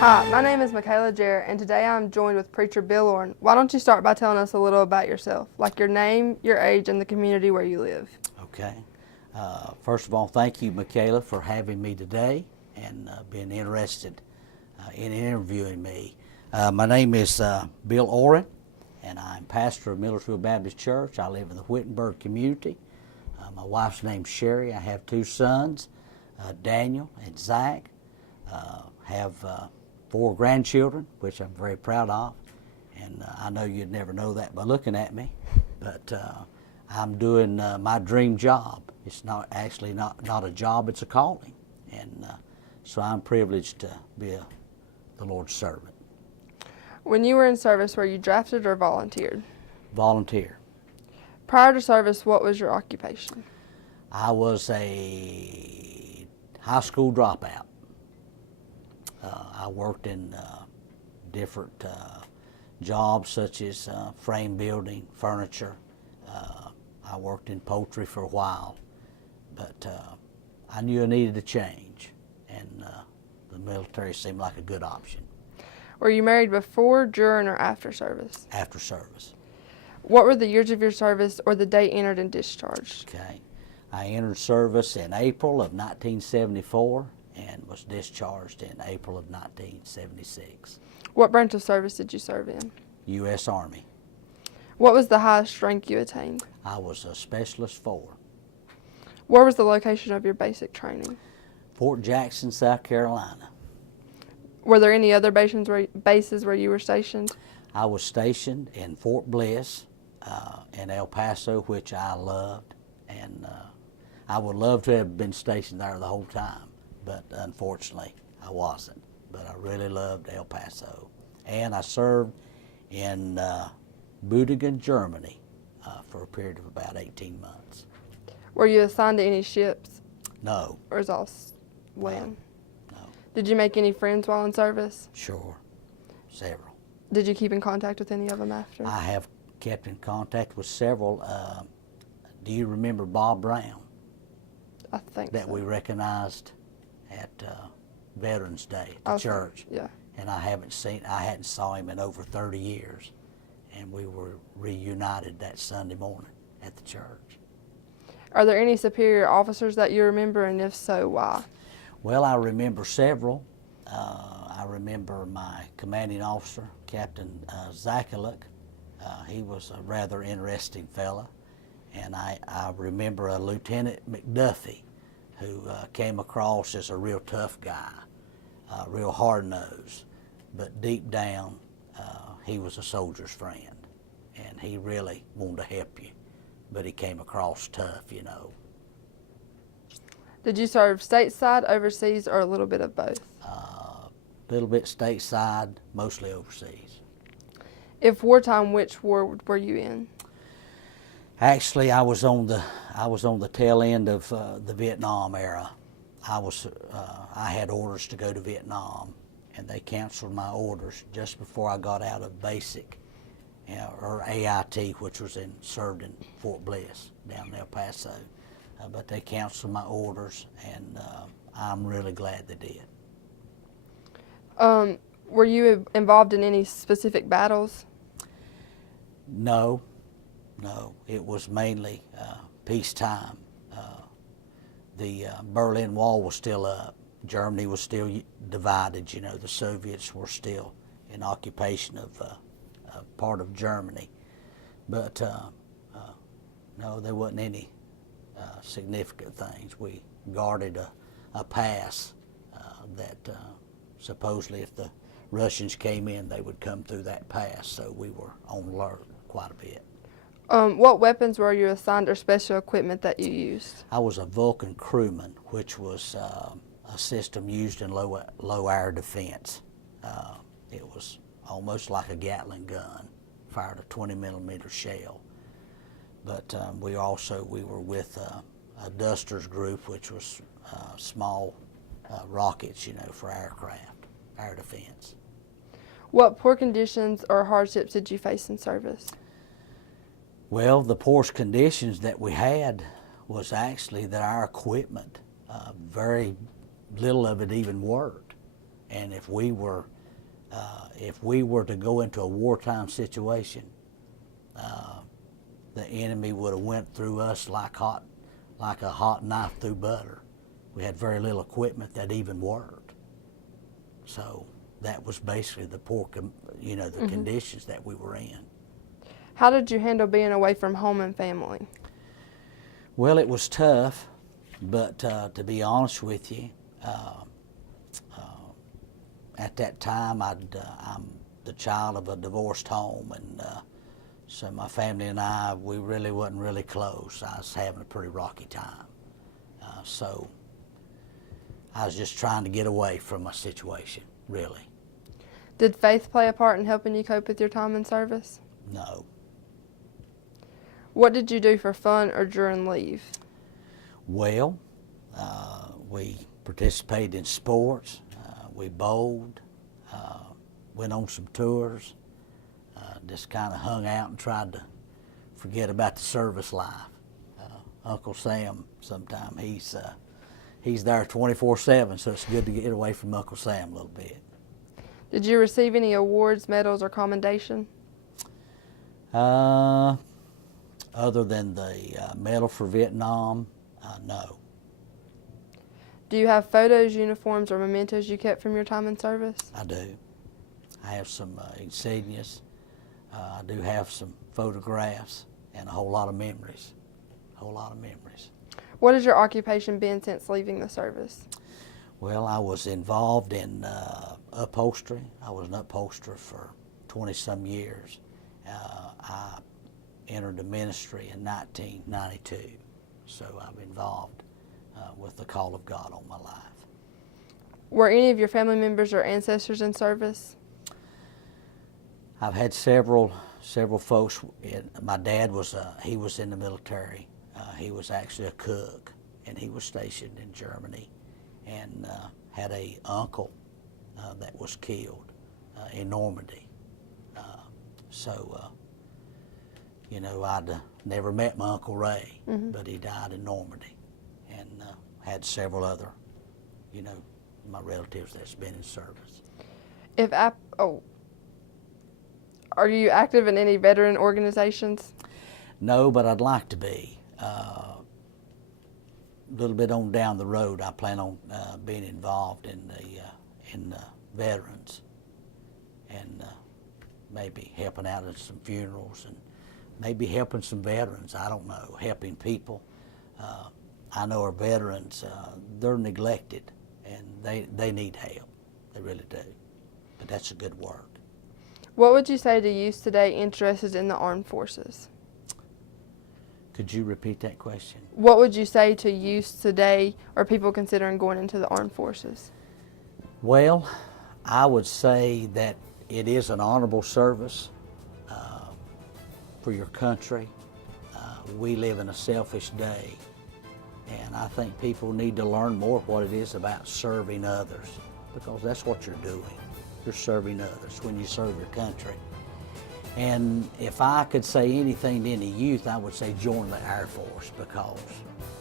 Hi, my name is Michaela Jarrett, and today I'm joined with Preacher Bill Orren. Why don't you start by telling us a little about yourself, like your name, your age, and the community where you live? Okay. First of all, thank you, Michaela, for having me today and being interested in interviewing me. My name is Bill Orren, and I'm pastor of Millersville Baptist Church. I live in the Wittenberg community. My wife's name's Sherry. I have two sons, Daniel and Zach. Have 4 grandchildren, which I'm very proud of. And I know you'd never know that by looking at me, but I'm doing my dream job. It's not actually not a job, it's a calling. And so I'm privileged to be the Lord's servant. When you were in service, were you drafted or volunteered? Volunteer. Prior to service, what was your occupation? I was a high school dropout. I worked in different jobs such as frame building, furniture. I worked in poultry for a while, but I knew I needed a change, and the military seemed like a good option. Were you married before, during, or after service? After service. What were the years of your service or the date entered and discharged? Okay. I entered service in April of 1974 and was discharged in April of 1976. What branch of service did you serve in? U.S. Army. What was the highest rank you attained? I was a Specialist 4. Where was the location of your basic training? Fort Jackson, South Carolina. Were there any other bases where you were stationed? I was stationed in Fort Bliss in El Paso, which I loved, and I would love to have been stationed there the whole time, but unfortunately I wasn't. But I really loved El Paso. And I served in Büdingen, Germany for a period of about 18 months. Were you assigned to any ships? No. Or is all land? No. Did you make any friends while in service? Sure. Several. Did you keep in contact with any of them after? I have kept in contact with several. Do you remember Bob Brown? I think that so. we recognized at Veterans Day at the church. Yeah. And I hadn't saw him in over 30 years. And we were reunited that Sunday morning at the church. Are there any superior officers that you remember, and if so, why? Well, I remember several. I remember my commanding officer, Captain Zakaluk. He was a rather interesting fella. And I remember a Lieutenant McDuffie, who came across as a real tough guy, real hard-nosed, but deep down he was a soldier's friend, and he really wanted to help you, but he came across tough, you know. Did you serve stateside, overseas, or a little bit of both? A little bit stateside, mostly overseas. If wartime, which war were you in? Actually, I was on the tail end of the Vietnam era. I had orders to go to Vietnam, and they canceled my orders just before I got out of basic, or AIT, which was served in Fort Bliss down in El Paso. But they canceled my orders, and I'm really glad they did. Were you involved in any specific battles? No. It was mainly peacetime. The Berlin Wall was still up. Germany was still divided. You know, the Soviets were still in occupation of part of Germany. But no, there wasn't any significant things. We guarded a pass that supposedly if the Russians came in, they would come through that pass. So we were on alert quite a bit. What weapons were you assigned or special equipment that you used? I was a Vulcan crewman, which was a system used in low air defense. It was almost like a Gatling gun, fired a 20-millimeter shell. But we were with a Dusters group, which was small rockets, you know, for aircraft, air defense. What poor conditions or hardships did you face in service? Well, the poorest conditions that we had was actually that our equipment, very little of it even worked. And if we were to go into a wartime situation, the enemy would have went through us like a hot knife through butter. We had very little equipment that even worked. So that was basically the conditions that we were in. How did you handle being away from home and family? Well, it was tough, but to be honest with you, at that time I'm the child of a divorced home, and so my family and I, we really wasn't really close. I was having a pretty rocky time. So I was just trying to get away from my situation, really. Did faith play a part in helping you cope with your time in service? No. What did you do for fun or during leave? Well, we participated in sports, we bowled, went on some tours, just kind of hung out and tried to forget about the service life. Uncle Sam, sometimes he's there 24/7, so it's good to get away from Uncle Sam a little bit. Did you receive any awards, medals, or commendation? Other than the Medal for Vietnam, no. Do you have photos, uniforms, or mementos you kept from your time in service? I do. I have some insignias. I do have some photographs and a whole lot of memories. What has your occupation been since leaving the service? Well, I was involved in upholstery. I was an upholsterer for 20-some years. I entered the ministry in 1992, so I'm involved with the call of God on my life. Were any of your family members or ancestors in service? I've had several folks. My dad was he was in the military. He was actually a cook, and he was stationed in Germany, and had a uncle that was killed in Normandy. I'd never met my Uncle Ray, but he died in Normandy, and had several other, my relatives that's been in service. Are you active in any veteran organizations? No, but I'd like to be. A little bit on down the road, I plan on being involved in the veterans, and maybe helping out at some funerals, and maybe helping some veterans. I don't know, helping people. I know our veterans, they're neglected, and they need help. They really do. But that's a good work. What would you say to youth today interested in the armed forces? Could you repeat that question? What would you say to youth today or people considering going into the armed forces? Well, I would say that it is an honorable service for your country. We live in a selfish day, and I think people need to learn more what it is about serving others, because that's what you're doing. You're serving others when you serve your country. And if I could say anything to any youth, I would say join the Air Force, because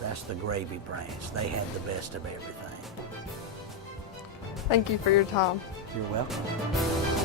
that's the gravy branch. They have the best of everything. Thank you for your time. You're welcome.